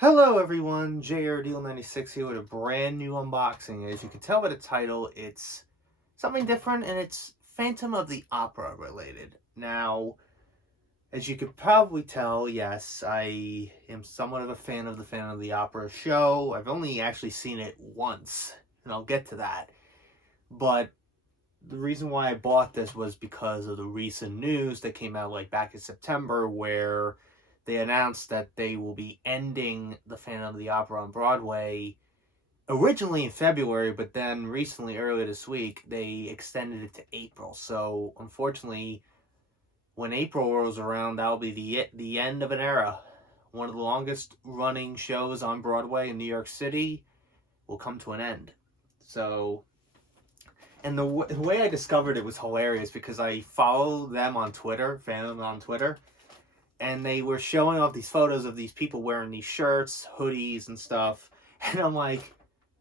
Hello everyone, JRDeal96 here with a brand new unboxing. As you can tell by the title, it's something different and it's Phantom of the Opera related. Now, as you could probably tell, yes, I am somewhat of a fan of the Phantom of the Opera show. I've only actually seen it once, and I'll get to that. But the reason why I bought this was because of the recent news that came out like back in September where they announced that they will be ending the Phantom of the Opera on Broadway originally in February, but then recently, earlier this week, they extended it to April. So unfortunately, when April rolls around, that'll be the end of an era. One of the longest running shows on Broadway in New York City will come to an end. So, and the way I discovered it was hilarious because I follow them on Twitter, Phantom on Twitter, and they were showing off these photos of these people wearing these shirts, hoodies, and stuff. And I'm like,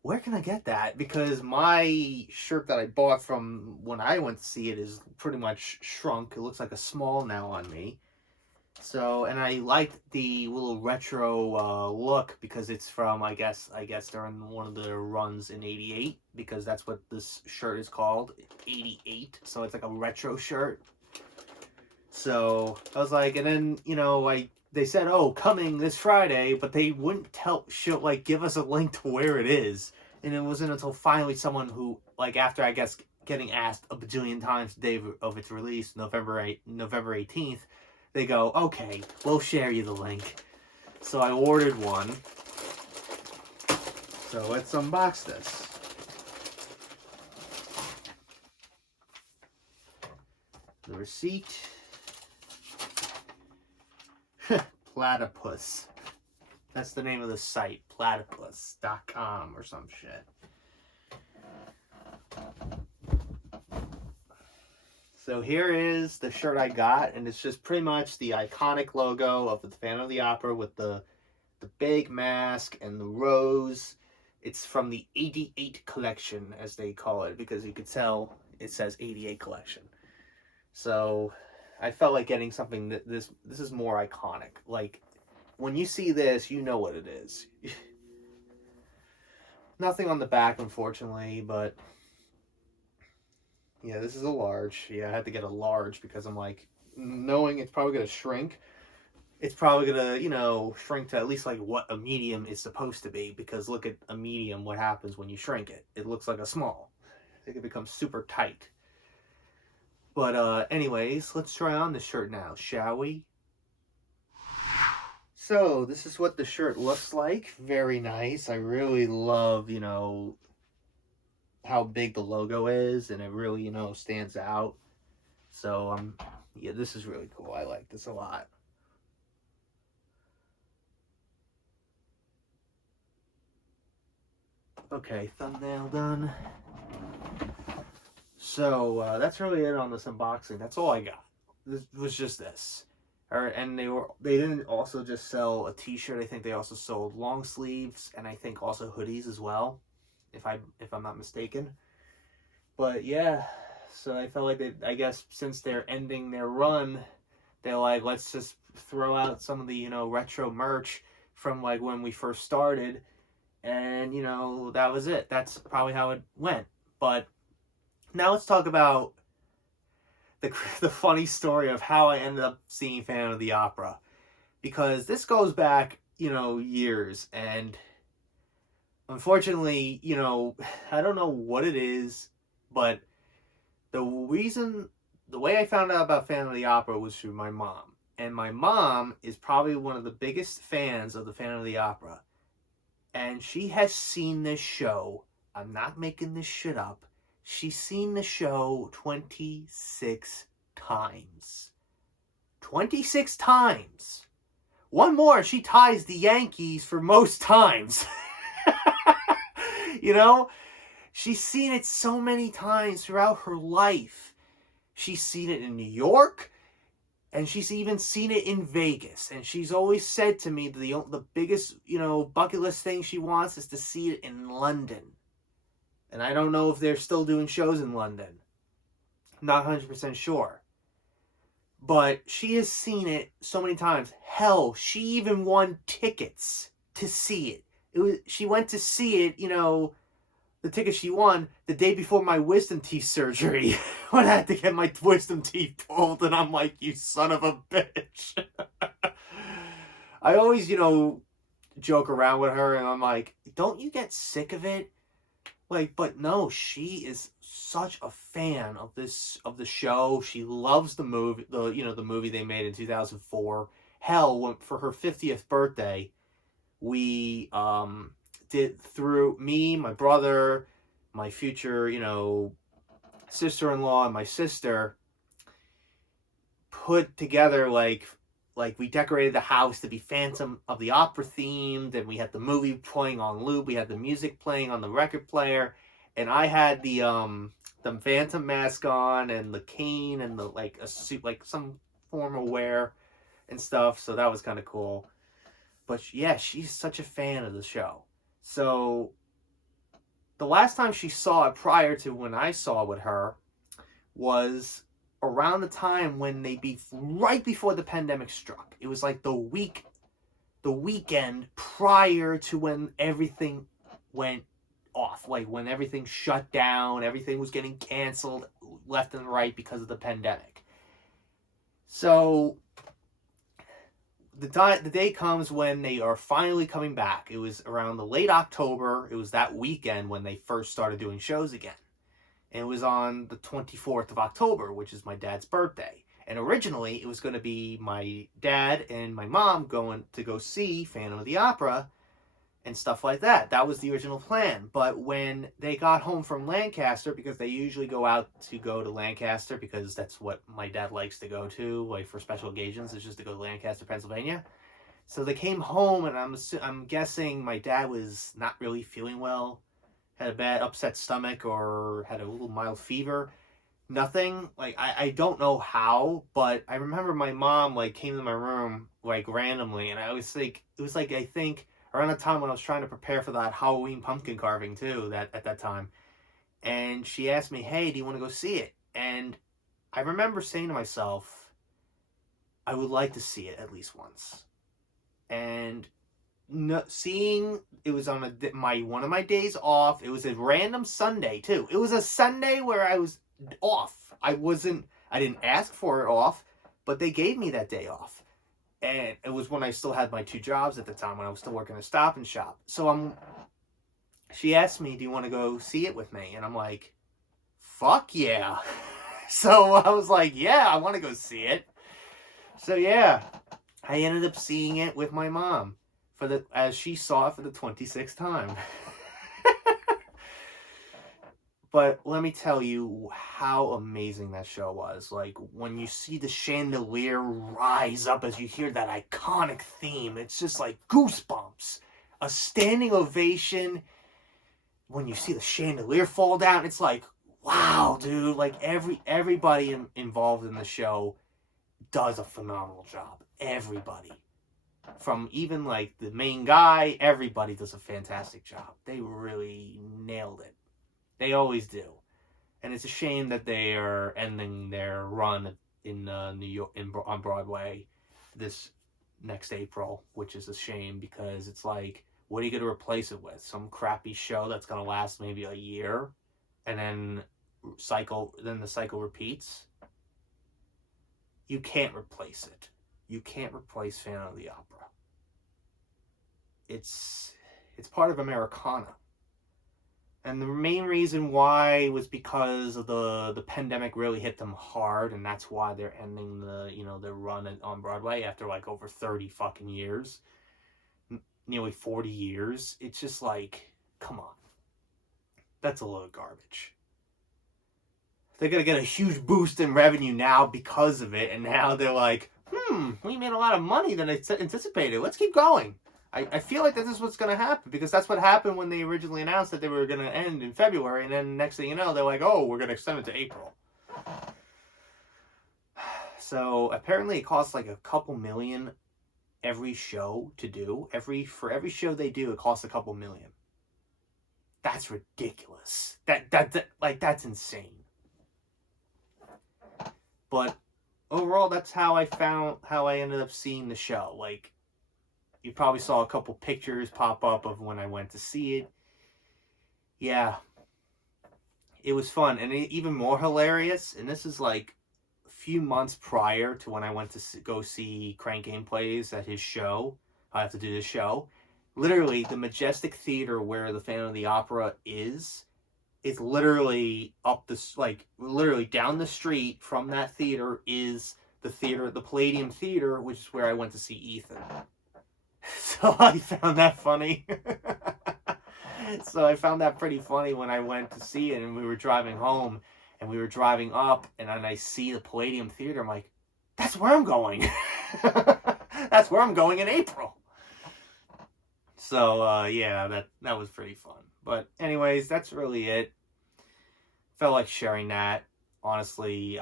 where can I get that? Because my shirt that I bought from when I went to see it is pretty much shrunk. It looks like a small now on me. So, and I liked the little retro look because it's from, I guess during one of the runs in '88, because that's what this shirt is called, '88. So it's like a retro shirt. So I was like, and then they said, oh, coming this Friday, but they wouldn't give us a link to where it is. And it wasn't until finally someone who, like, after I guess getting asked a bajillion times the day of its release, November 18th, they go, okay, we'll share you the link. So I ordered one. So let's unbox this. The receipt. Platypus. That's the name of the site, platypus.com or some shit. So here is the shirt I got, and it's just pretty much the iconic logo of the Phantom of the Opera with the big mask and the rose. It's from the '88 collection, as they call it, because you could tell it says '88 collection. So I felt like getting something that this is more iconic. Like, when you see this, you know what it is. Nothing on the back, unfortunately, but yeah, this is a large. Yeah, I had to get a large because I'm like, knowing it's probably going to shrink, it's probably going to, shrink to at least like what a medium is supposed to be, because look at a medium, what happens when you shrink it. It looks like a small. It can become super tight. But anyways, let's try on the shirt now, shall we? So, this is what the shirt looks like. Very nice. I really love, how big the logo is, and it really, stands out. So, yeah, this is really cool. I like this a lot. Okay, thumbnail done. So, that's really it on this unboxing. That's all I got. This was just this. Alright, and they didn't also just sell a t-shirt. I think they also sold long sleeves, and I think also hoodies as well, if I'm not mistaken. But yeah, so I felt like I guess since they're ending their run, they're like, let's just throw out some of the, retro merch from like when we first started, and that was it. That's probably how it went. But now let's talk about the funny story of how I ended up seeing Phantom of the Opera, because this goes back, years, and unfortunately, I don't know what it is, but the way I found out about Phantom of the Opera was through my mom, and my mom is probably one of the biggest fans of the Phantom of the Opera, and she has seen this show. I'm not making this shit up. She's seen the show 26 times. 26 times. One more, she ties the Yankees for most times. She's seen it so many times throughout her life. She's seen it in New York, and she's even seen it in Vegas. And she's always said to me the biggest, bucket list thing she wants is to see it in London. And I don't know if they're still doing shows in London. Not 100% sure. But she has seen it so many times. Hell, she even won tickets to see it. She went to see it, the ticket she won the day before my wisdom teeth surgery when I had to get my wisdom teeth pulled, and I'm like, you son of a bitch. I always, joke around with her, and I'm like, don't you get sick of it? Like, but no, she is such a fan of the show. She loves the movie, the movie they made in 2004. Hell, for her 50th birthday, we did, through me, my brother, my future, sister-in-law, and my sister, put together like we decorated the house to be Phantom of the Opera themed, and we had the movie playing on loop, we had the music playing on the record player, and I had the Phantom mask on, and the cane, and the like a suit, like some formal wear and stuff. So that was kind of cool. But yeah, she's such a fan of the show. So the last time she saw it, prior to when I saw it with her, was around the time when right before the pandemic struck. It was like the weekend prior to when everything went off, like when everything shut down, everything was getting canceled left and right because of the pandemic. So the day comes when they are finally coming back. It was around the late October. It was that weekend when they first started doing shows again. And it was on the 24th of October, which is my dad's birthday. And originally, it was going to be my dad and my mom going to go see Phantom of the Opera and stuff like that. That was the original plan. But when they got home from Lancaster, because they usually go to Lancaster, because that's what my dad likes to go to, like for special occasions, is just to go to Lancaster, Pennsylvania. So they came home, and I'm guessing my dad was not really feeling well, had a bad upset stomach, or had a little mild fever. Nothing, like, I don't know how, but I remember my mom, like, came to my room, like, randomly, and I was like, it was like, I think, around the time when I was trying to prepare for that Halloween pumpkin carving, too, at that time, and she asked me, hey, do you want to go see it? And I remember saying to myself, I would like to see it at least once. And seeing it was on one of my days off. It was a random Sunday too. It was a Sunday where I was off. I didn't ask for it off, but they gave me that day off. And it was when I still had my 2 jobs at the time, when I was still working a Stop and Shop. So she asked me, do you want to go see it with me? And I'm like, fuck yeah. So I was like, yeah, I want to go see it. So yeah, I ended up seeing it with my mom as she saw it for the 26th time. But let me tell you how amazing that show was. Like, when you see the chandelier rise up as you hear that iconic theme, it's just like goosebumps. A standing ovation. When you see the chandelier fall down, it's like, wow, dude. Like, everybody involved in the show does a phenomenal job. Everybody. From even, like, the main guy, everybody does a fantastic job. They really nailed it. They always do. And it's a shame that they are ending their run in New York on Broadway this next April, which is a shame, because it's like, what are you going to replace it with? Some crappy show that's going to last maybe a year, and then the cycle repeats? You can't replace it. You can't replace Phantom of the Opera. It's part of Americana. And the main reason why was because of the pandemic really hit them hard, and that's why they're ending their run on Broadway after like over 30 fucking years. Nearly 40 years. It's just like, come on. That's a load of garbage. They're going to get a huge boost in revenue now because of it, and now they're like, we made a lot of money than I anticipated. Let's keep going. I feel like this is what's going to happen, because that's what happened when they originally announced that they were going to end in February, and then next thing you know, they're like, oh, we're going to extend it to April. So apparently it costs like a couple million every show to do. For every show they do, it costs a couple million. That's ridiculous. That's insane. But overall, that's how I ended up seeing the show. Like, You probably saw a couple pictures pop up of when I went to see it. Yeah, it was fun, and even more hilarious. And this is like a few months prior to when I went to go see Crank Gameplays at his show. I have to do this show. Literally, the Majestic Theater where the Phantom of the Opera is literally up this, like literally down the street from that theater is the theater, the Palladium Theater, which is where I went to see Ethan. So I found that funny. So I found that pretty funny when I went to see it, and we were driving home, and we were driving up, and then I see the Palladium Theater. I'm like, that's where I'm going. That's where I'm going in April. So yeah, that was pretty fun. But anyways, that's really it. Felt like sharing that. Honestly,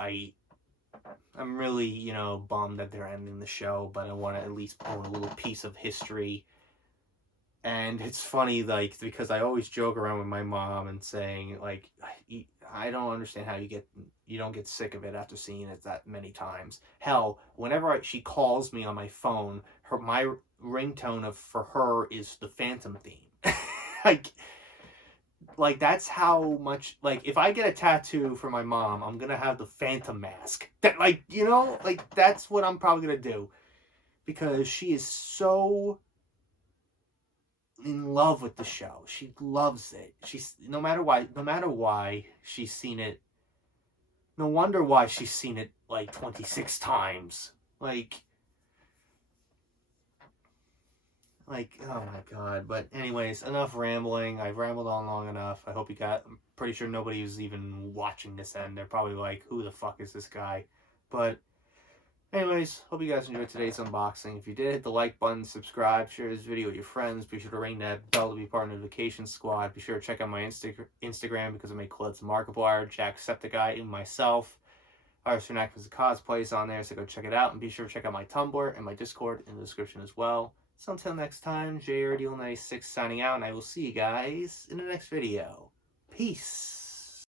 I'm really, bummed that they're ending the show, but I want to at least own a little piece of history. And it's funny, like, because I always joke around with my mom and saying, like, I don't understand how you don't get sick of it after seeing it that many times. Hell, whenever she calls me on my phone, my ringtone for her is the Phantom theme. Like that's how much, like, if I get a tattoo for my mom, I'm gonna have the Phantom mask. That, like, like that's what I'm probably gonna do, because she is so in love with the show. She loves it. She's no matter why she's seen it. No wonder why she's seen it like 26 times. Like, oh my god. But anyways, enough rambling. I've rambled on long enough. I hope I'm pretty sure nobody was even watching this end. They're probably like, who the fuck is this guy? But anyways, hope you guys enjoyed today's unboxing. If you did, hit the like button, subscribe, share this video with your friends. Be sure to ring that bell to be part of the notification squad. Be sure to check out my Instagram because I make collabs with Markiplier, Jacksepticeye, and myself. Artist Vernacular cosplays on there, so go check it out. And be sure to check out my Tumblr and my Discord in the description as well. So until next time, JRDeal96 signing out, and I will see you guys in the next video. Peace.